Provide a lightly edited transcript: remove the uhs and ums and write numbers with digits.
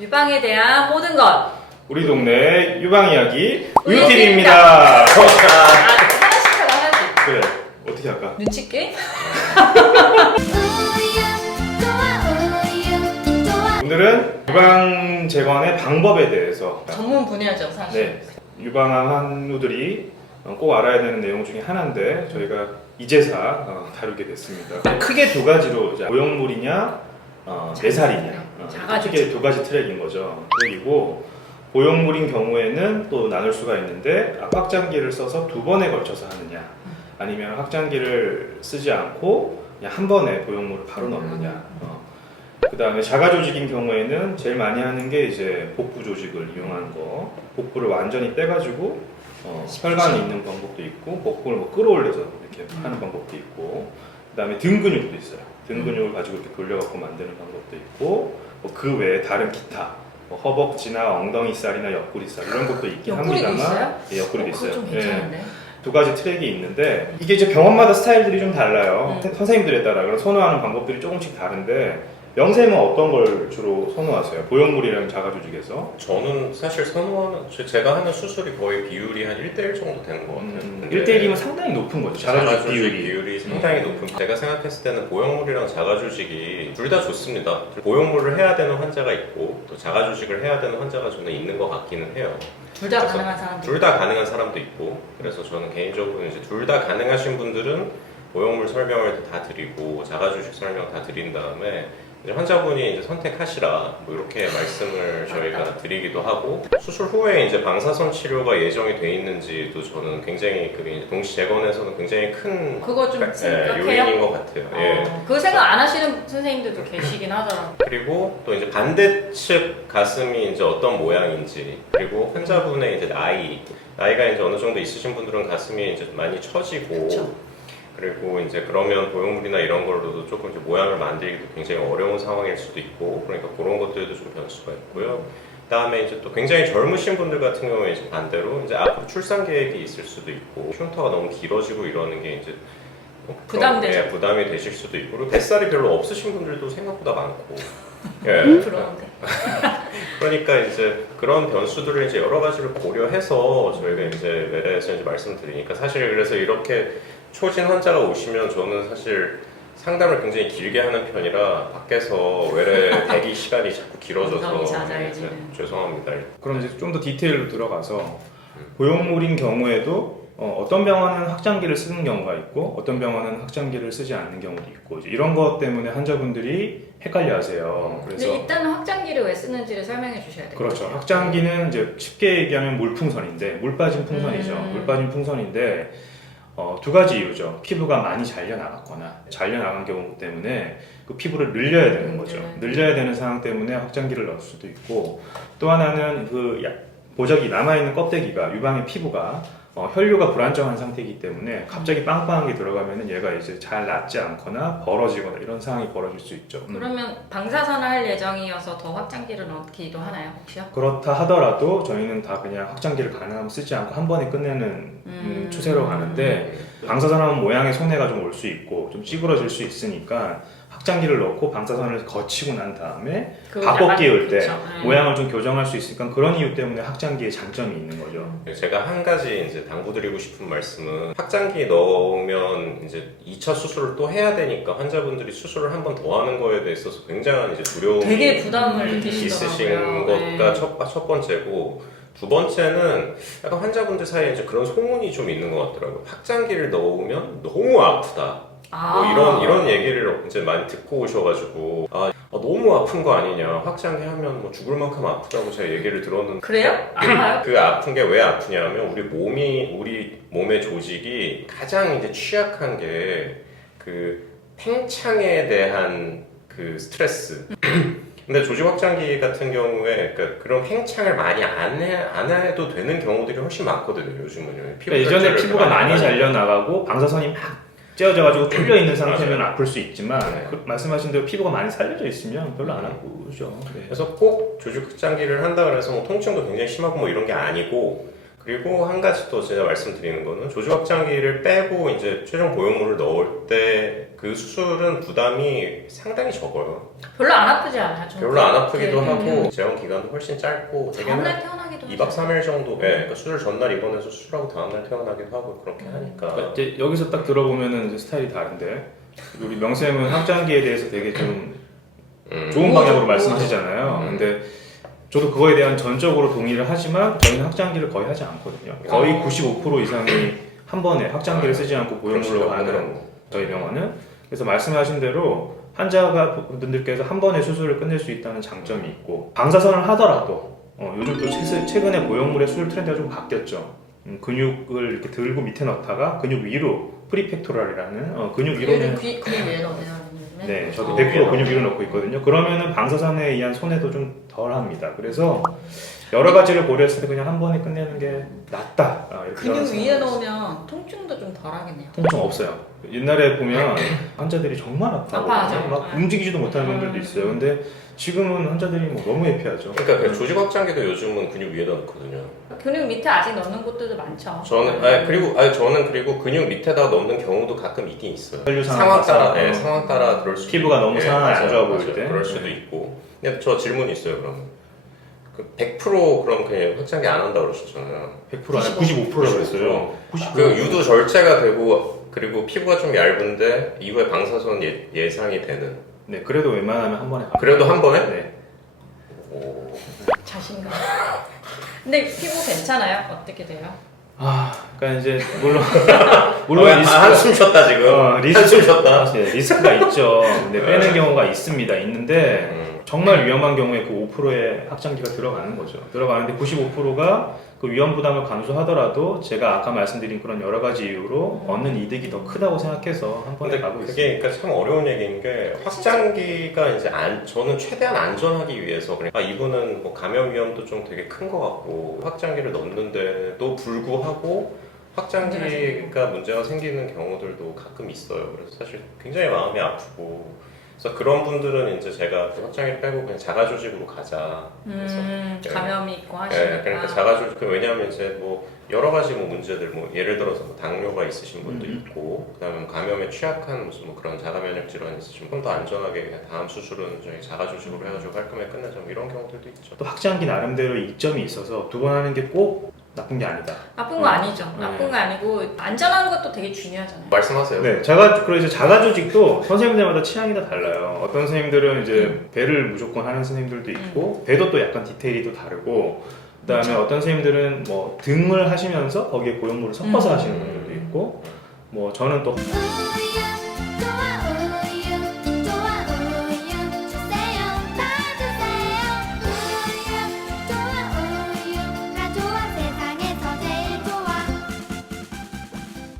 유방에 대한 모든 것. 우리 동네 유방 이야기 우유TV입니다. 하나씩 하자 하나씩. 그래, 어떻게 할까? 눈치 게임? 오늘은 유방 재건의 방법에 대해서 전문 분야죠 사실. 네, 유방암 환우들이 꼭 알아야 되는 내용 중에 하나인데 저희가 이제사 다루게 됐습니다. 크게 두 가지로 이제 보형물이냐 내살이냐 크게 두 가지 트랙인 거죠. 트랙이고 보형물인 경우에는 또 나눌 수가 있는데 확장기를 써서 두 번에 걸쳐서 하느냐 아니면 확장기를 쓰지 않고 그냥 한 번에 보형물을 바로 넣느냐. 그 다음에 자가 조직인 경우에는 제일 많이 하는 게 이제 복부 조직을 이용한 거. 복부를 완전히 빼가지고 혈관이 있는 방법도 있고 복부를 뭐 끌어올려서 이렇게 하는 방법도 있고 그 다음에 등 근육도 있어요. 등 근육을 가지고 이렇게 돌려갖고 만드는 방법도 있고 그 외에 다른 기타 허벅지나 엉덩이살이나 옆구리살 이런 것도 있긴 합니다만 있어요? 예, 옆구리도 있어요. 좀 괜찮은데? 두 가지 트랙이 있는데 이게 이제 병원마다 스타일들이 좀 달라요. 선생님들에 따라 그런 선호하는 방법들이 조금씩 다른데 영쌤은 어떤 걸 주로 선호하세요? 보형물이랑 자가조직에서? 저는 사실 선호하는 제가 하는 수술이 거의 비율이 한 1대1 정도 되는 것 같아요. 1대1이면 상당히 높은 거죠. 자가조직 비율이 상당히 높은. 제가 생각했을 때는 보형물이랑 자가조직이 둘 다 좋습니다. 보형물을 해야 되는 환자가 있고 또 자가조직을 해야 되는 환자가 저는 있는 것 같기는 해요. 둘 다 가능한 사람도 둘 다 가능한 사람도 있고 그래서 저는 개인적으로 이제 둘 다 가능하신 분들은 보형물 설명을 다 드리고 자가조직 설명 다 드린 다음에 이제 환자분이 이제 선택하시라 뭐 이렇게 말씀을 저희가 드리기도 하고 수술 후에 이제 방사선 치료가 예정이 돼 있는지도 저는 굉장히 그게 이제 동시 재건에서는 굉장히 큰 그거 좀 요인인 것 같아요. 예. 그거 생각 안 하시는 선생님들도 계시긴 하더라고요. 그리고 또 이제 반대측 가슴이 이제 어떤 모양인지 그리고 환자분의 이제 나이가 이제 어느 정도 있으신 분들은 가슴이 이제 많이 처지고 그쵸. 그리고 이제 그러면 보형물이나 이런 걸로도 조금 이제 모양을 만들기도 굉장히 어려운 상황일 수도 있고 그러니까 그런 것들도 좀 변수가 있고요. 그다음에 이제 또 굉장히 젊으신 분들 같은 경우에 이제 반대로 이제 앞으로 출산 계획이 있을 수도 있고 흉터가 너무 길어지고 이러는 게 이제 부담되죠. 부담이 되실 수도 있고 그리고 뱃살이 별로 없으신 분들도 생각보다 많고 부러운데. 그러니까 이제 그런 변수들을 이제 여러 가지를 고려해서 저희가 이제 외래에서 이제 말씀드리니까 사실 그래서 이렇게 초진 환자가 오시면 저는 사실 상담을 굉장히 길게 하는 편이라 밖에서 외래 대기 시간이 자꾸 길어져서 죄송합니다. 그럼 이제 좀 더 디테일로 들어가서 보형물인 경우에도 어떤 병원은 확장기를 쓰는 경우가 있고 어떤 병원은 확장기를 쓰지 않는 경우도 있고 이제 이런 것 때문에 환자분들이 헷갈려하세요. 그래서 근데 일단 확장기를 왜 쓰는지를 설명해 주셔야 돼요. 그렇죠. 확장기는 이제 쉽게 얘기하면 물풍선인데 물 빠진 풍선이죠. 물 빠진 풍선인데 두 가지 이유죠. 피부가 많이 잘려나갔거나 잘려나간 경우 때문에 그 피부를 늘려야 되는 거죠. 늘려야 되는 상황 때문에 확장기를 넣을 수도 있고 또 하나는 그 보적이 남아있는 껍데기가 유방의 피부가 혈류가 불안정한 상태이기 때문에 갑자기 빵빵한 게 들어가면은 얘가 이제 잘 낫지 않거나 벌어지거나 이런 상황이 벌어질 수 있죠. 그러면 방사선을 할 예정이어서 더 확장기를 넣기도 하나요 혹시요? 그렇다 하더라도 저희는 다 그냥 확장기를 가능하면 쓰지 않고 한 번에 끝내는 추세로 가는데 방사선하면 모양의 손해가 좀 올 수 있고 좀 찌그러질 수 있으니까 확장기를 넣고 방사선을 거치고 난 다음에 바꿔 끼울 때 모양을 좀 교정할 수 있으니까 그런 이유 때문에 확장기의 장점이 있는 거죠. 제가 한 가지 이제 당부드리고 싶은 말씀은 확장기 넣으면 이제 2차 수술을 또 해야 되니까 환자분들이 수술을 한 번 더 하는 거에 대해서 굉장한 이제 두려움이 되게 부담을 있으신 느끼시더라고요. 것가 첫 번째고 두 번째는 약간 환자분들 사이에 이제 그런 소문이 좀 있는 것 같더라고요. 확장기를 넣으면 너무 아프다. 뭐 이런 얘기를 이제 많이 듣고 오셔가지고 너무 아픈 거 아니냐 확장기 하면 뭐 죽을 만큼 아프다고 제가 얘기를 들었는데 그래요? 아파요? 그 아픈 게 왜 아프냐면 우리 몸의 조직이 가장 이제 취약한 게 그 팽창에 대한 그 스트레스. 근데 조직 확장기 같은 경우에 그런 팽창을 많이 안 해도 되는 경우들이 훨씬 많거든요. 요즘은 예전에 피부가 많이 잘려 나가고 방사선이 막 찌어져가지고 뚫려 있는 상태면 아플 수 있지만 말씀하신 대로 피부가 많이 살려져 있으면 별로 안 아프죠. 그래서 꼭 조직 확장기를 한다 그래서 뭐 통증도 굉장히 심하고 뭐 이런 게 아니고 그리고 한 가지 또 제가 말씀드리는 거는 조직 확장기를 빼고 이제 최종 보형물을 넣을 때 그 수술은 부담이 상당히 적어요. 별로 안 아프지 않아요? 저는 별로 안 아프기도 그렇게 하고 재원 기간도 훨씬 짧고 다음날 대개는 태어나기도 2박 3일 정도, 그러니까 수술 전날 입원해서 수술하고 다음날 퇴원하기도 하고 그렇게 하니까. 그러니까 이제 여기서 딱 들어보면은 이제 스타일이 다른데 우리 명쌤은 확장기에 대해서 되게 좀 좋은 방향으로 말씀하시잖아요. 근데 저도 그거에 대한 전적으로 동의를 하지만 저희는 확장기를 거의 하지 않거든요. 거의 95% 이상이 한 번에 확장기를 쓰지 않고 보형물로 가는 저희 병원은. 그래서 말씀하신 대로 환자가 분들께서 한 번에 수술을 끝낼 수 있다는 장점이 있고 방사선을 하더라도 요즘 또 최근에 보형물의 수술 트렌드가 좀 바뀌었죠. 근육을 이렇게 들고 밑에 넣다가 근육 위로 프리펙토랄이라는 근육 위로는 근육 위에 넣어요. 네, 저도 100% 근육 위로 넣고 있거든요. 그러면은 방사선에 의한 손해도 좀 덜합니다. 그래서 여러 가지를 고려했을 때 그냥 한 번에 끝내는 게 낫다. 이렇게 근육 저는 위에 생각합니다. 넣으면 통증도 좀 덜하겠네요. 통증 없어요. 옛날에 보면 환자들이 정말 아파하죠. 막 움직이지도 못하는 분들도 있어요. 근데 지금은 환자들이 뭐 너무 해피하죠. 그러니까 그 조직 확장기도 요즘은 근육 위에다 넣거든요. 근육 밑에 아직 넣는 곳들도 많죠. 저는 그리고 근육 밑에다 넣는 경우도 가끔 있긴 있어요. 혈류 상황 따라, 봐서, 상황 따라 그럴 수. 피부가 너무 상황이 안 맞아요, 좋아 보일 맞아요. 때. 그럴 수도 있고. 근데 저 질문이 있어요. 그럼 100% 그럼 그냥 확장기 안 한다 고 그러셨잖아요. 100% 아니 95%라고 그랬어요. 그 유두 절제가 되고 그리고 피부가 좀 얇은데 이후에 방사선 예상이 되는. 네, 그래도 웬만하면 한 번에. 그래도 한 번에? 네. 오. 자신감. 근데 피부 괜찮아요? 어떻게 돼요? 그러니까 이제 물론 리스크가 한숨 쉬었다 지금. 한숨 쉬었다. 리스크가 있죠. 근데 빼는 경우가 있는데 정말 위험한 경우에 그 5%의 확장기가 들어가는 거죠. 들어가는데 95%가 그 위험 부담을 감수하더라도 제가 아까 말씀드린 그런 여러 가지 이유로 얻는 이득이 더 크다고 생각해서 한 번에 근데 가고 있습니다. 그게 그러니까 참 어려운 얘기인 게 확장기가 이제 저는 최대한 안전하기 위해서 그러니까 이분은 뭐 감염 위험도 좀 되게 큰 것 같고 확장기를 넣는데도 불구하고 확장기가 문제가 생기는 경우들도 가끔 있어요. 그래서 사실 굉장히 마음이 아프고 그래서 그런 분들은 이제 제가 확장기를 빼고 그냥 자가 조직으로 가자. 그래서 감염이 있고 하시니까. 그러니까 자가 조직 왜냐하면 이제 뭐 여러 가지 뭐 문제들 뭐 예를 들어서 뭐 당뇨가 있으신 분도 있고 그다음에 감염에 취약한 무슨 뭐 그런 자가 면역 질환이 있으신 분 더 안전하게 그냥 다음 수술은 저희 자가 조직으로 해가지고 깔끔하게 끝내자 뭐 이런 경우들도 있죠. 또 확장기 나름대로 이점이 있어서 2번 하는 게 꼭 나쁜 게 아니다. 나쁜 거 아니죠. 나쁜 거 아니고 안전한 것도 되게 중요하잖아요. 말씀하세요. 네, 그래서 자가 조직도 선생님들마다 취향이 다 달라요. 어떤 선생님들은 이제 배를 무조건 하는 선생님들도 있고 배도 또 약간 디테일이 또 다르고 그다음에 어떤 선생님들은 뭐 등을 하시면서 거기에 보형물을 섞어서 하시는 분들도 있고 뭐 저는 또 우야, 좋아